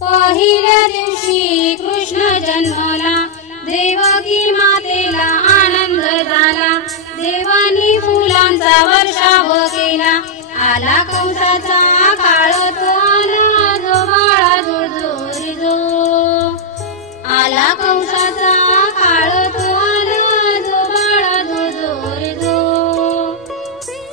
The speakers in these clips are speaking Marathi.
पहिल्या दिवशी कृष्ण जन्मला, देवकी मातेला आनंद झाला। देवानी फुलांचा वर्षाव केला, आला कंसाचा काळ तो आला जो बाळा जोर जो। आला कंसाचा काळ तो आला जो बाळा जोर जो।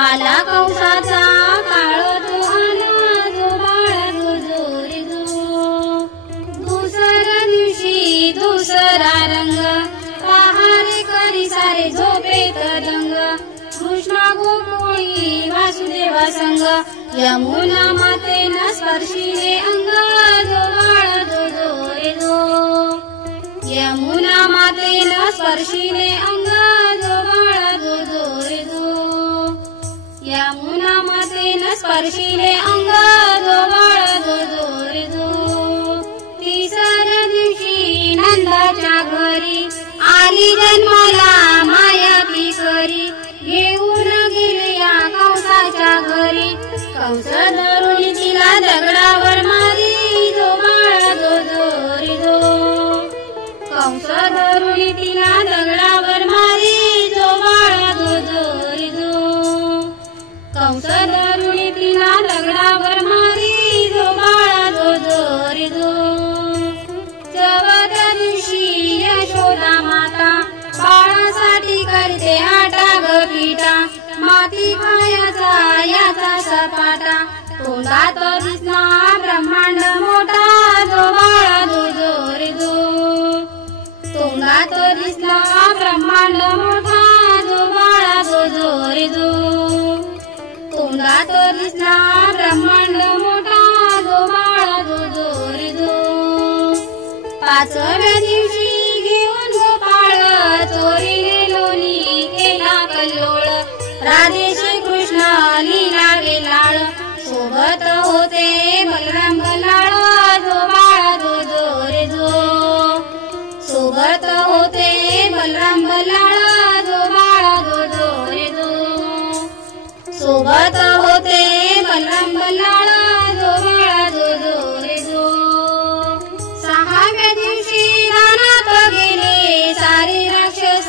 आला कंसाचा काळ तो आला जो बाळा जोर जो। दुसऱ्या दिवशी दुसरा रंग, पहारे करी सारे झोपेत दंग। कृष्णा गोकुळी वासुदेवा संग, यमुना मातेनं स्पर्शिले अंग जो बाळा जोर जो। यमुना मातेनं स्पर्शिले अंग जो बाळा जोर जो। यमुना मातेनं स्पर्शिले अंग जो बाळा जोर जो। तिसऱ्या दिवशी नंदाच्या घरी, आली जन्माला माया ती करी। घेऊन गेले या कंसाच्या घरी, कंस धरून तिला दगडावर मारी जो बाळा जोर जो। कंस धरून तिला दगडावर मारी जो बाळा जोर जो। कंस धरून तिला दगडावर मारी जो बाळा जोर जो। चौथ्या दिवशी यशोदा माता, बाळासाठी करते आटा ग पिठा। माती खायचा याचा सपाटा, तोंडात दिसला ब्रह्मांड मोठा जो बाळा जोर जो। तोंडात दिसला ब्रह्मांड मोठा जो बाळा जोर जो। तोंडात दिसला ब्रह्मांड मोठा जो बाळा जोर जो। पाचव्या दिवशी घेऊन गोपाळ, चोरीने लोणी केला कल्लोळ। राधे श्री कृष्ण लीला वेलाळ, सोबत होते बलराम बलाळ जो बाळा जोर जो। सोबत होते बलराम बलाळ जो बाळा जोर जो। सोबत होते बलराम बलाळ जो बाळा जोर जो। सहाव्या दिवशी रानात गेले, सारे राक्षस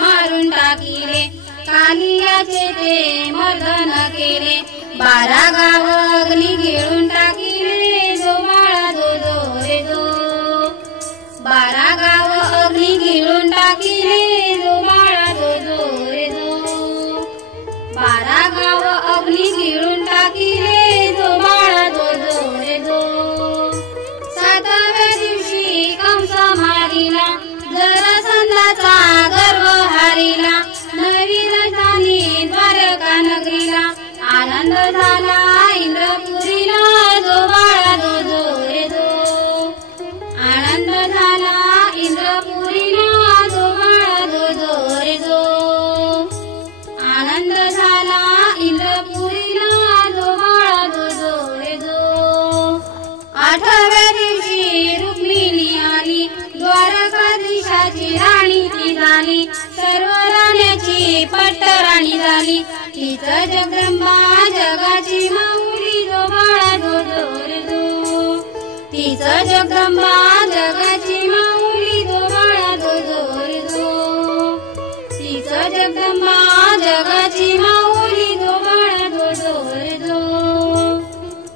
मारून टाकिले। कालियाचे ते मर्दन केले, 12 गाव अग्नी गिळून टाकिले जो बाळा जोर जो। 12 गाव अग्नी गिळून टाकिले जो बाळा जोर जो। 12 गाव अग्नी गिळून टाकिले जो बाळा जोर जो। सातव्या दिवशी कंस मारिला, जरासंधाचा गर्व हारिला। नवी राजधानी द्वारका नगरीला, आनंद झाला इंद्रपुरीला जो बाळा जोर जो। आनंद झाला इंद्रपुरीला जो बाळा जोर जो। आनंद झाला इंद्रपुरीला जो बाळा जोर जो। आठव्या दिवशी रुक्मिणी आली, द्वारकाधीशाची राणी ती झाली। सर्व राण्याची पट्टराणी झाली, तीच जगदंबा जगाची माऊली जो बाळा जोर जो। तीच जगदंबा जगाची माऊली जो बाळा जोर जो। तीच जगदंबा जगाची माऊली जो बाळा जोर जो।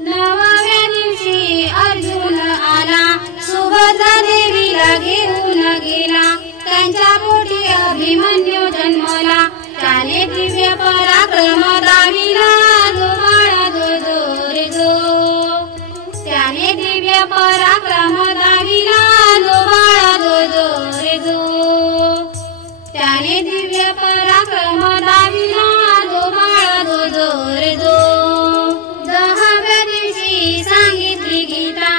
नवव्या दिवशी अर्जुन आला, सुभद्रा देवीला घेऊन गेला। त्यांच्या पोटी अभिमन्यू जन्मला, त्याने दिव्य पराक्रम दाविला जो बाळा जोर जो। त्याने दिव्य पराक्रम दाविला जो बाळा जोर जो। त्याने दिव्य पराक्रम दाविला जो बाळा जोर जो। 10व्या दिवशी सांगितली गीता,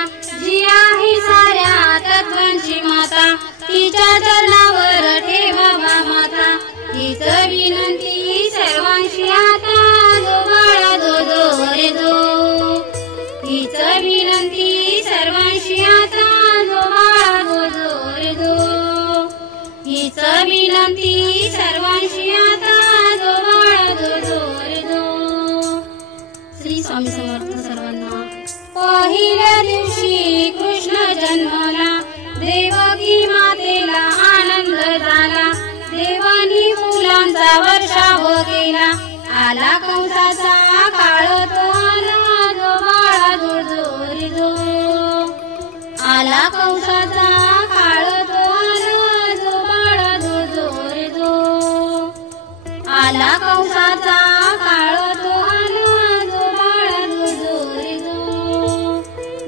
जी आहे साऱ्या तत्वांची माता। तिच्या चरणावर ठेवावा माता, हीच विनंती सर्वांशी आता जो बाळा जोर जो। हीच विनंती सर्वांशी आता जो बाळा जोर जो। हीच विनंती सर्वांशी आता जो बाळा जोर जो। श्री स्वामी समर्थ सर्वांना। पहिल्या दिवशी आला कंसाचा काळ तो आला जो बाळा जो रे जो आला कंसाचा काळ तो आला जो बाळा जो रे जो आला कंसाचा काळ तो आला जो बाळा जो रे जो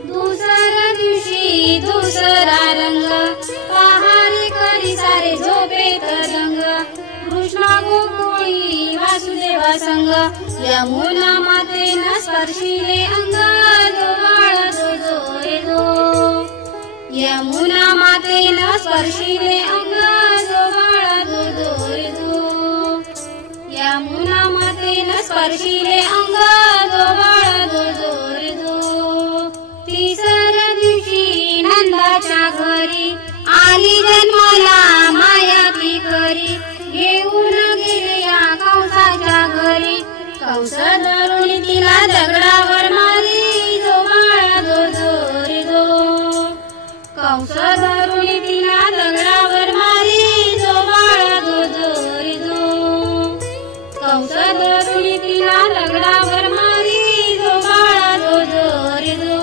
दुसऱ्या दिवशी दुसरा रंग पहारी करी सारे झोपेत रंग कृष्णा गोकुळी वासुदेवा संग यमुना मातेनं स्पर्शिले अंग जो बाळा जो रे जो यमुना मातेनं स्पर्शिले अंग जो बाळा जो रे जो यमुना मातेनं स्पर्शिले अंग जो बाळा जो रे जो तिसऱ्या दिवशी नंदाच्या घरी आली जन्माला माया ती करी घेऊन गेले या कंसाच्या घरी कंस धरून तिला दगडावर मारी जो बाळा जो रे जो कंस धरून तिला दगडावर मारी जो बाळा जो रे जो कंस धरून तिला दगडावर मारी जो बाळा जो रे जो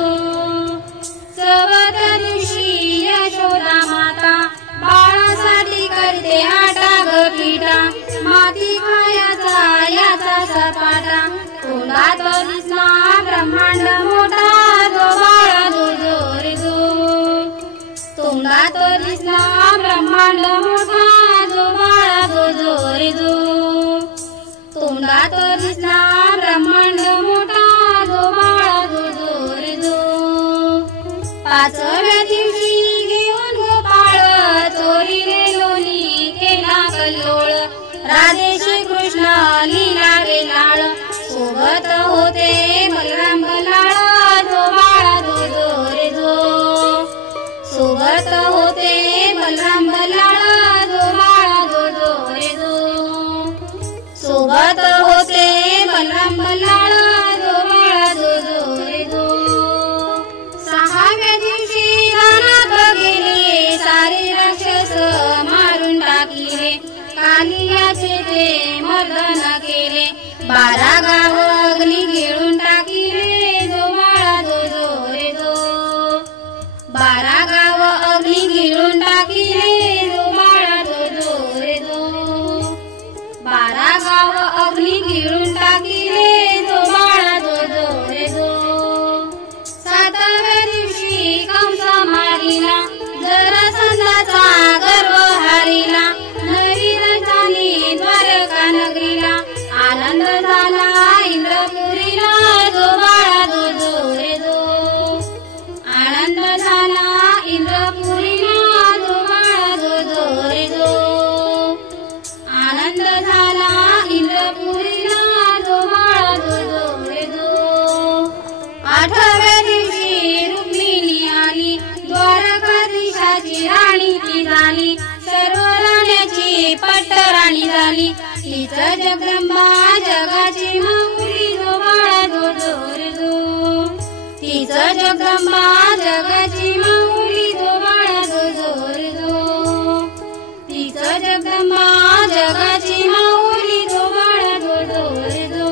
चवथ्या दिवशी यशोदा माता बाळासाठी करते आटा ग पिठा माती खायाचा याचा सपाटा तोंडात दिसला ब्रह्मांड मोठा जो बाळा जो रे जो तोंडात दिसला ब्रह्मांड मोठा जो बाळा जो रे जो तोंडात दिसला ब्रह्मांड मोठा जो बाळा जो रे जो पाचव्या दिवशी घेऊन गोपाळ चोरीले लोणी केला कल्लोळ राधे श्री कृष्ण लीला वेलाळ सोबत होते बलराम बलाळ जो बाळा जो रे जो सोबत होते बलराम बलाळ जो बाळा जो रे जो सोबत होते बलराम बलाळ जो बाळा जो रे जो सहाव्या दिवशी रानात गेले सारे राक्षस मारून टाकिले कालियाचे ते मर्दन केले 12 गाव अग्नी गिळून टाकिले जो बाळा जो रे जो 12 गाव अग्नी गिळून टाकिले जो बाळा जो रे जो 12 गाव अग्नी गिळून टाकिले जो बाळा जो रे जो सातव्या दिवशी कंस मारिला जरासंधाचा गर्व हारिला नवी राजधानी द्वारका नगरीला आनंद झाला इंद्रपुरीला जो बाळा जो रे जो आनंद झाला इंद्रपुरीला जो बाळा जो रे जो आनंद झाला इंद्रपुरीला जो बाळा जो रे जो आठव्या दिवशी रुक्मिणी आली द्वारकाधीशाची राणी ती झाली सर्व राण्याची पट्टराणी झाली तीच जगदंबा जगाची माऊली जो बाळा जो रे जो तीच जगदंबा जगाची माऊली जो बाळा जो रे जो तीच जगदंबा जगाची माऊली जो बाळा जो रे जो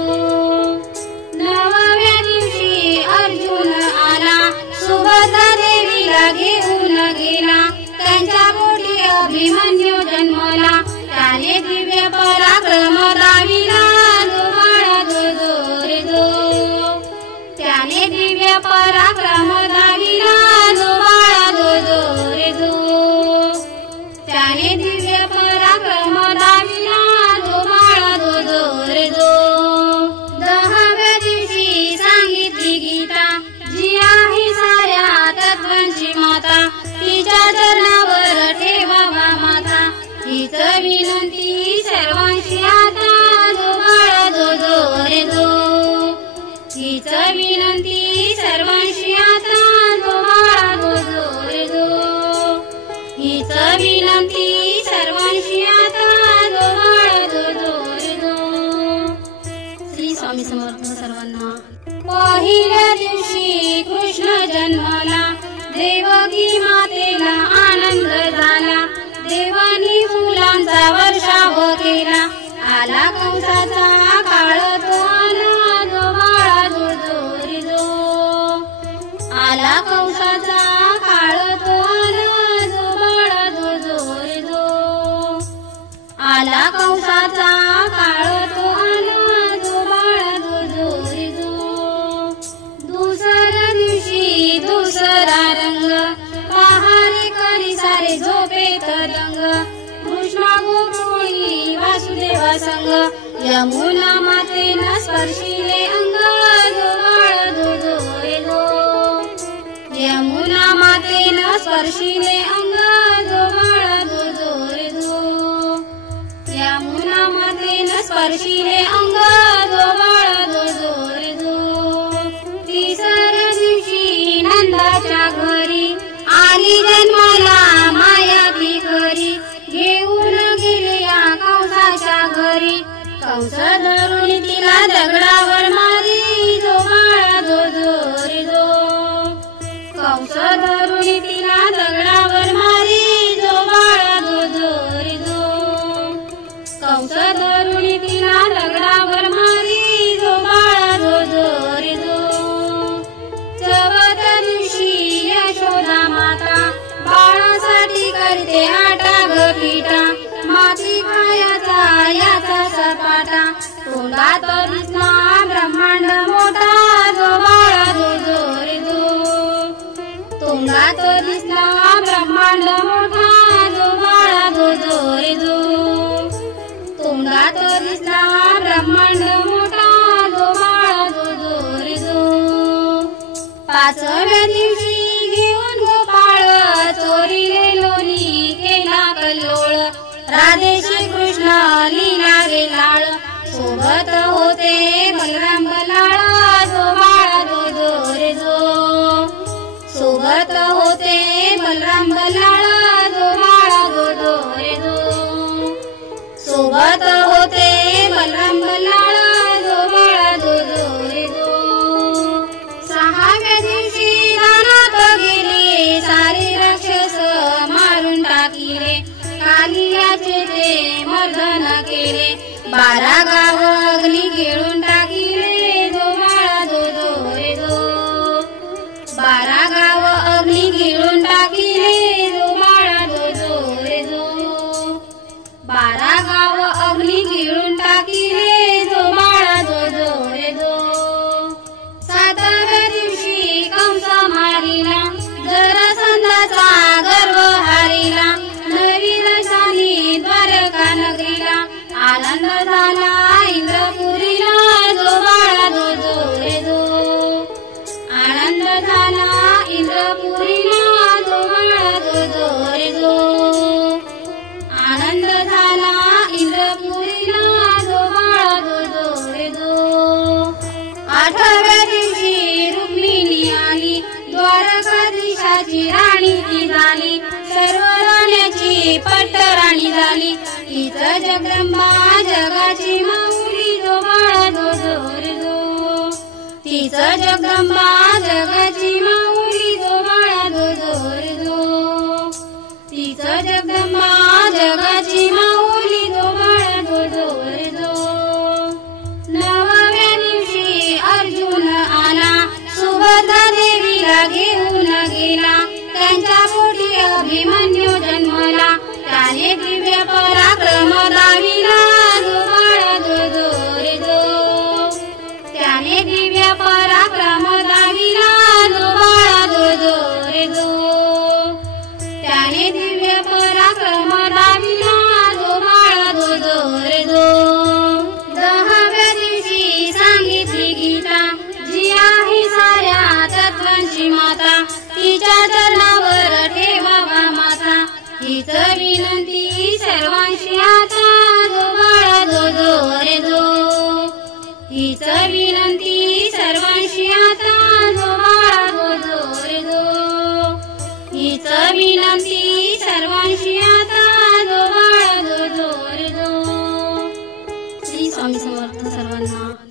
नवव्या दिवशी अर्जुन आला सुभद्रा देवीला घेऊन गेला त्यांच्या पोटी अभिमन्यू जन्मला त्याने दिव्य पराक्रम दाविला जो बाळा जो रे जो त्याने दिव्य पराक्रम दाविला जो बाळा जो रे जो त्याने दिव्य पराक्रम दाविला जो बाळा जो रे जो 10व्या दिवशी सांगितली गीता जी आहे साऱ्या तत्वांची माता तिच्या चरणावर ठेवावा माता हीच विनंती सर्वांशी आता जो बाळा जो रे जो हीच विनंती सर्वांशी आता जो बाळा जो रे जो हीच विनंती सर्वांशी आता जो बाळा जो रे जो श्री स्वामी समर्थ सर्वांना पहिल्या दिवशी कृष्ण जन्मला देवकी मातेला आनंद झाला देवानी फुलांचा वर्षाव केला आला कंसाचा काळ संग यमुना मातेनं स्पर्शिले अंग जो बाळ जो रे जो यमुना मातेनं स्पर्शिले अंग जो बाळ जो रे जो यमुना मातेनं स्पर्शिले अंग जो बाळ जो रे जो तिसऱ्या दिवशी नंदाच्या घरी आली जन्माला माया ती खरी घेऊन गेले या कंसाच्या घरी कंस धरून तिला दगडावर मारी जो बाळा जो रे जो कंस धरून तिला दगडावर मारी जो बाळा जो रे जो कंस धरून तिला दगडावर मारी जो बाळा जो रे जो चवथ्या दिवशी यशोदा माता बाळासाठी करते आटा ग पिठा माती खायाचा याचा सपाटा तोंडात दिसला ब्रह्मांड मोठा जो बाळा जो रे जो तोंडात दिसला ब्रह्मांड मोठा जो बाळा जो रे जो तोंडात दिसला ब्रह्मांड मोठा जो बाळा जो रे जो पाचव्या दिवशी घेऊन गोपाळ चोरीले लोणी केला कल्लोळ राधे श्री कृष्ण लीला गेलाळ सोबत होते बलराम बलाळ जो बाळा जो रे जो सोबत होते बलराम बलाळ जो बाळा जो रे जो सोबत होते बलराम बलाळ जो बाळा जो रे जो सहाव्या दिवशी रानात गेले सारे राक्षस मारून टाकिले कालियाचे ते मर्दन केले 12 गाव अग्नी गिळून टाकिले जो बाळा जो रे जो 12 गाव अग्नी गिळून टाकिले जो बाळा जो रे जो 12 गाव अग्नी गिळून टाकिले जो बाळा जो रे जो सातव्या दिवशी कंस मारिला जरासंधाचा गर्व हारिला नवीन शानी द्वारका नगरीला आनंद झाला इंद्रपुरीला जो बाळा जो रे जो आनंद झाला इंद्रपुरीला जो बाळा जो रे जो आनंद झाला इंद्रपुरीला जो बाळा जो रे जो आठव्या दिवशी रुक्मिणी आली द्वारकाधीशाची राणी ती झाली सर्व राण्याची पट्टराणी झाली तीच जगदंबा जगाची माऊली जो बाळा जो रे जो तीच जगदंबा जगाची माऊली जो बाळा जो रे जो तीच जगदंबा जगाची माऊली जो बाळा जो रे जो नवव्या दिवशी अर्जुन आला सुभद्रा देवीला घेऊन गेला त्यांच्या पोटी अभिमन्यू जन्मला त्याने दिव्य पराक्रम दाविला जो बाळा जो रे जो त्याने दिव्य पराक्रम दाविला जो बाळा जो रे जो त्याने दिव्य पराक्रम दाविला जो बाळा जो रे जो 10व्या दिवशी सांगितली गीता जी आहे साऱ्या तत्वांची माता तिच्या चरणावर ठेवावा माथा हीच विनंती सर्वांशी आता जो बाळा जो रे जो हीच विनंती